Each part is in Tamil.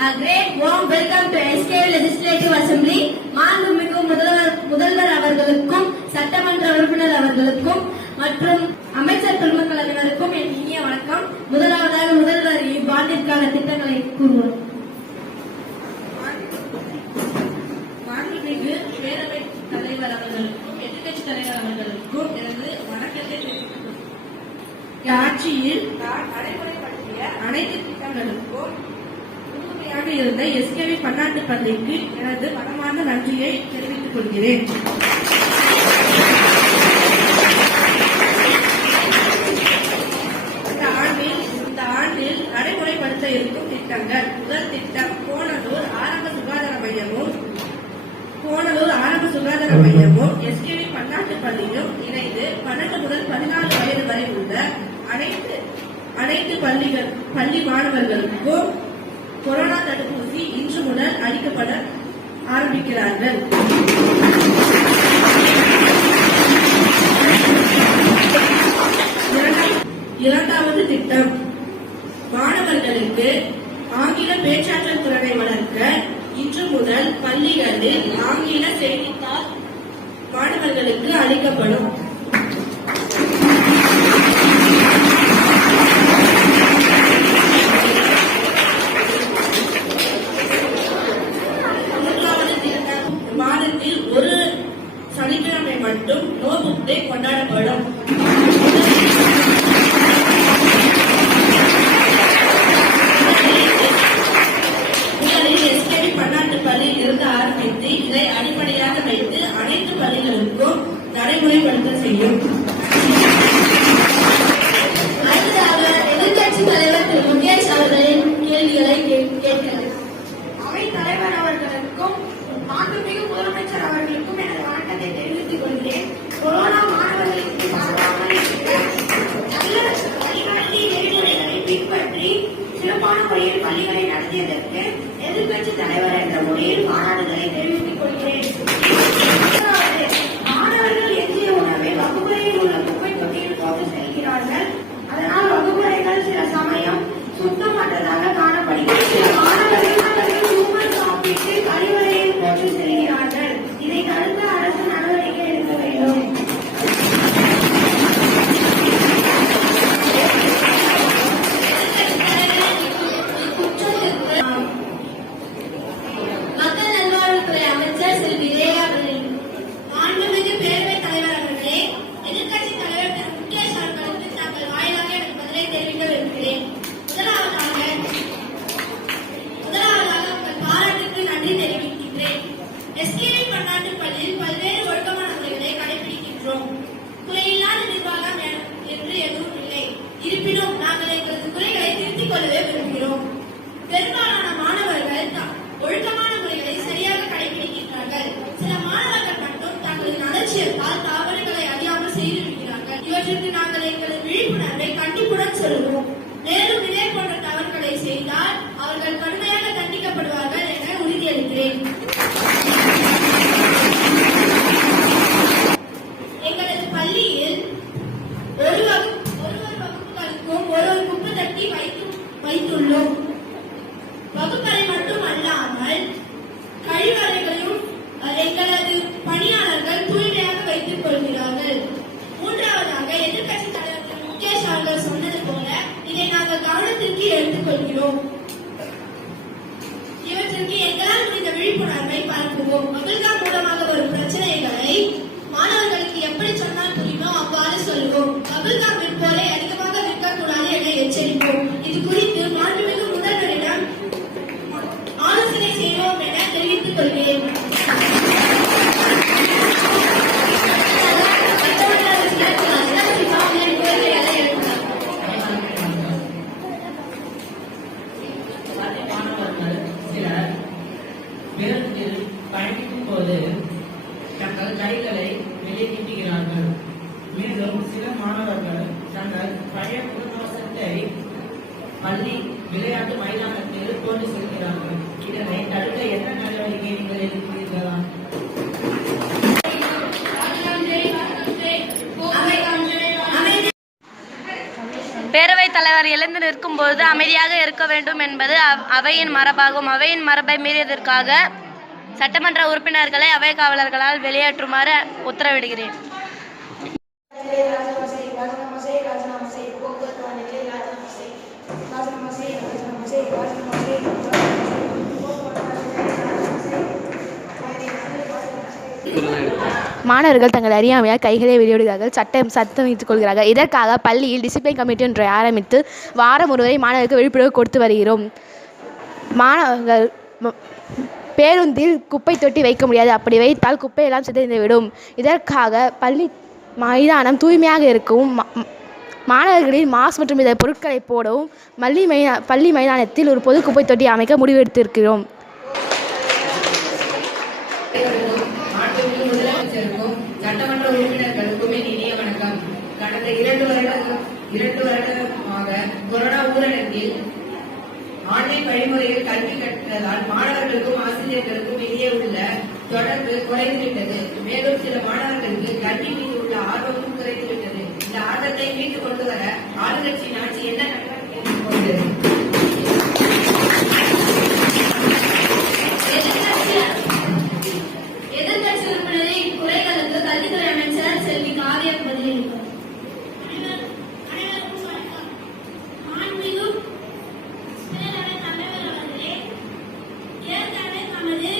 A great warm welcome to SKV Legislative Assembly. மாண்புமிகு முதல்வர் அவர்களுக்கும் சட்டமன்ற உறுப்பினர் அவர்களுக்கும் மற்றும் அமைச்சர் பெருமக்கள் அனைவருக்கும் என் இனிய வணக்கம். முதலாவதாக முதல்வர் இவ்வாண்டிற்கான திட்டங்களை கூறுவோம். மாண்புமிகு பேரவைத் தலைவர் அவர்களுக்கும் எதிர்கட்சி தலைவர் அவர்களுக்கும் எனது வணக்கத்தை தெரிவித்துக் ஆட்சியில் நடைமுறைப்படுத்திய அனைத்து திட்டங்களுக்கும் உறுதுணையாக இருந்த SKV பன்னாட்டு பள்ளிக்கு எனது மனமார்ந்த நன்றியை தெரிவித்துக் கொள்கிறேன். இந்த ஆண்டில் நடைமுறைப்படுத்த இருக்கும் திட்டங்கள்: முதல் திட்டம் கோணலூர் ஆரம்ப சுகாதார மையமும் SKV பன்னாட்டு பள்ளியும் இணைந்து 12 முதல் 14 வயது வரை உள்ள அனைத்து பள்ளி மாணவர்களுக்கும் கொரோனா தடுப்பூசி இன்று முதல் அளிக்கப்பட ஆரம்பிக்கிறார்கள். இரண்டாவது திட்டம் மாணவர்களுக்கு ஆங்கில பேச்சாற்றல் திறனை வளர்க்க இன்று முதல் பள்ளிகளில் ஆங்கில செய்தித்தாள் மாணவர்களுக்கு அளிக்கப்படும். மூன்றாவது திட்டம் மாதத்தில் ஒரு சனிக்கிழமை மட்டும் நோ புக் டே கொண்டாடப்படும். பள்ளியில் இருந்து ஆரம்பித்து இதை அடிப்படையாக வைத்து அனைத்து பள்ளிகளுக்கும் நடைமுறைப்படுத்த செய்யும். அடுத்ததாக எதிர்கட்சி தலைவர் திரு முகேஷ் அவர்களின் கேள்விகளை கேட்கிறது. அவைத் தலைவர் அவர்களுக்கும் மாண்புமிகு முதலமைச்சர் அவர்களுக்கும் எனது வணக்கத்தை தெரிவித்துக் கொள்கிறேன். கொரோனா மாணவர்களுக்கு பரவாமல் நல்ல வழிகாட்டி நெறிமுறைகளை பின்பற்றி சிறப்பான முறையில் பள்ளிகளை நடத்தியதற்கு எதிர்கட்சி தலைவர் என்ற முறையில் பாராட்டுதலை தெரிவித்துக் கொள்கிறேன். மாணவர்கள் எஞ்சிய உணவை வகுப்பறையில் உள்ள குப்பை தொட்டியில் போட்டு செல்கிறார்கள். அதனால் வகுப்பறைகள் சில சமயம் சுத்தமற்றதாக காணப்படுகிறது. சில மாணவர்கள் உணவு சாப்பிட்டு கழிவறையில் போட்டு செல்கிறார்கள். இதை தடுக்க அரசு நடவடிக்கை எடுக்க வேண்டும். SKV பன்னாட்டு பள்ளியில் பல்வேறு ஒழுக்கமான முறைகளை கடைபிடிக்கின்றோம். குறையில்லாத நிர்வாகம் என்று எதுவும் இல்லை. இருப்பினும் நாங்கள் எங்களது குறைகளை திருத்திக் கொள்ளவே விரும்புகிறோம். பெரும்பாலான மாணவர்கள் ஒழுக்கமான முறைகளை சரியாக கடைபிடிக்கின்றார்கள். சில மாணவர்கள் மட்டும் தங்களின் அலட்சியத்தால் தவறுகளை அறியாமல் செய்துவிடுகிறார்கள். இவற்றிற்கு நாங்கள் எங்களது விழிப்புணர்வை கண்டிப்புடன் சொல்லுவோம். மேலும் இதே போன்ற தவறுகளை செய்தால் அவர்கள் கடுமையாக தண்டிக்கப்படுவார்கள் என உறுதியளிக்கிறேன். எங்களது பள்ளியில் ஒருவர் வகுப்புகளுக்கும் ஒரு குப்பை தட்டி வைத்துள்ளோம். வகுப்பறை மட்டும் அல்லாமல் கழிவறைகளையும் எங்களது பணியாளர்கள் தூய்மையாக வைத்துக் கொள்கிறார்கள். மூன்றாவதாக எதிர்கட்சி தலைவர் முகேஷ் அவர்கள் சொன்னது போல இதை நாங்கள் கவனத்திற்கு எடுத்துக் கொள்கிறோம். இவற்றிற்கு எங்களால் முடிந்த விழிப்புணர்வை பரப்புவோம். மகிழ்ச்சி மூலமாக வரும் பிரச்சனைகளை மாணவர்களுக்கு எப்படி சொன்னால் புரியுமோ அவ்வாறு சொல்வோம். மகிழ்ச்சி விற்போரை அதிகமாக விற்கக்கூடாது என எச்சரிப்போம். இது குறித்து மாண்புமிகு முதல்வரிடம் ஆலோசனை செய்வோம் என தெரிவித்துக் கொள்கிறேன். பேருந்தில் பயணிக்கும் போது தங்கள் கைகளை வெளியே நீட்டுகிறார்கள். மேலும் சில மாணவர்கள் தங்கள் பழைய குடும்பத்தை பள்ளி விளையாட்டு மைதானத்தில் கொண்டு செல்கிறார்கள். இதனை தடுக்க என்ன நடவடிக்கை நீங்கள் எடுக்கிறீர்களா? பேரவைத் தலைவர் எழுந்து இருக்கும்போது அமைதியாக இருக்க வேண்டும் என்பது அவையின் மரபாகும். அவையின் மரபை மீறியதற்காக சட்டமன்ற உறுப்பினர்களை அவை காவலர்களால் வெளியேற்றுமாறு உத்தரவிடுகிறேன். மாணவர்கள் தங்கள் அறியாமையால் கைகளை வெளியிடுகிறார்கள், சத்தம் வைத்துக் கொள்கிறார்கள். இதற்காக பள்ளியில் டிசிப்ளின் கமிட்டி ஒன்றை ஆரம்பித்து வாரம் ஒருவரை மாணவர்களுக்கு விழிப்புணர்வு கொடுத்து வருகிறோம். மாணவர்கள் பேருந்தில் குப்பை தொட்டி வைக்க முடியாது. அப்படி வைத்தால் குப்பையெல்லாம் சிதைந்துவிடும். இதற்காக பள்ளி மைதானம் தூய்மையாக இருக்கவும் மாணவர்களின் மாஸ்க் மற்றும் இதர பொருட்களை போடவும் பள்ளி மைதானத்தில் ஒரு பொது குப்பை தொட்டி அமைக்க முடிவெடுத்திருக்கிறோம். சட்டமன்ற உறுப்பினர்களுக்குமே இனிய வணக்கம். கடந்த 2 வருடமாக கொரோனா ஊரடங்கில் ஆன்லைன் வழிமுறையில் கல்வி கற்றதால் மாணவர்களுக்கும் ஆசிரியர்களுக்கும் இடையே உள்ள தொடர்பு குறைந்துவிட்டது. மேலும் சில மாணவர்களுக்கு கல்வி மீது உள்ள ஆர்வமும் குறைந்துவிட்டது. இந்த ஆர்வத்தை மீட்டுக் கொண்டு வர ஆளுங்கட்சியின் ஆட்சி என்ன நடவடிக்கை மேற்கொண்டது? எதிர்கட்சி உறுப்பினரின் குறைகளுக்கு கல்வித்துறை அமைச்சர் செல்வி காவியம் பதிலளித்தார். அனைவருக்கும் வணக்கம். மாண்புமிகு பேரவைத் தலைவர் அவர்களே, ஏற்கனவே நமது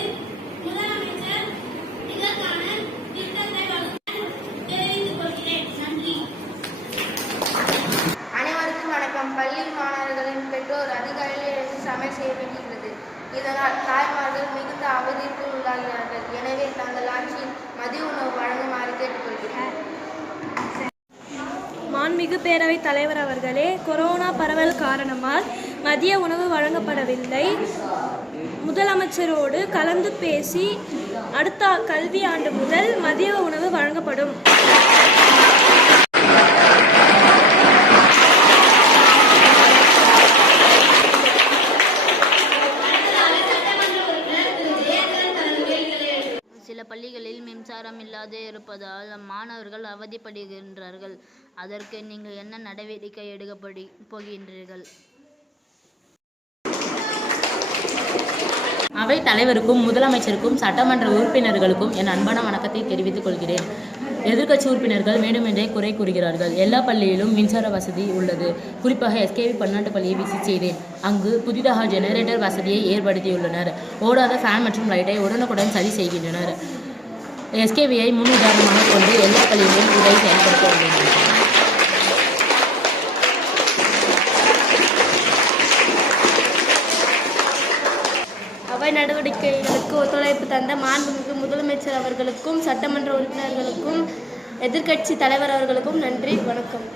முதலமைச்சர் இதற்கான திட்டத்தை தெரிவித்துக் கொள்கிறேன். நன்றி. அனைவருக்கும் வணக்கம். பள்ளி மாணவர்களின் பெற்றோர் அதிகாலையில் எழுந்து சமையல் செய்ய வேண்டியுள்ளது. இதனால் தாய்மார்கள் மிகுந்த அவதிக்கு உள்ளாகிறார்கள். எனவே தங்கள் ஆட்சியில் மதிய உணவு வழங்குமாறு கேட்டுக்கொள்கிறேன். மாண்புமிகு பேரவைத் தலைவர் அவர்களே, கொரோனா பரவல் காரணமாக மதிய உணவு வழங்கப்படவில்லை. முதலமைச்சரோடு கலந்து பேசி அடுத்த கல்வி ஆண்டு முதல் மதிய உணவு வழங்கப்படும். சில பள்ளிகளில் மின்சாரம் இல்லாது இருப்பதால் மாணவர்கள் அவதிப்படுகின்றார்கள். அதற்கு நீங்கள் என்ன நடவடிக்கை எடுக்க போகின்றீர்கள்? அவை தலைவருக்கும் முதலமைச்சருக்கும் சட்டமன்ற உறுப்பினர்களுக்கும் என் அன்பான வணக்கத்தை தெரிவித்துக் கொள்கிறேன். எதிர்க்கட்சி உறுப்பினர்கள் வேண்டுமென்றே குறை கூறுகிறார்கள். எல்லா பள்ளியிலும் மின்சார வசதி உள்ளது. குறிப்பாக SKV 12 பள்ளியை விசிட் செய்தேன். அங்கு புதிதாக ஜெனரேட்டர் வசதியை ஏற்படுத்தியுள்ளனர். ஓடாத ஃபேன் மற்றும் லைட்டை உடனுக்குடன் சரி செய்கின்றனர். SKVயை முன் உதாரணமாக கொண்டு எல்லா பள்ளியிலும் இதை செயல்படுத்த உள்ளனர். அவை நடவடிக்கைகளுக்கு ஒத்துழைப்பு தந்த மாண்புமிகு முதலமைச்சர் அவர்களுக்கும் சட்டமன்ற உறுப்பினர்களுக்கும் எதிர்க்கட்சி தலைவர் அவர்களுக்கும் நன்றி. வணக்கம்.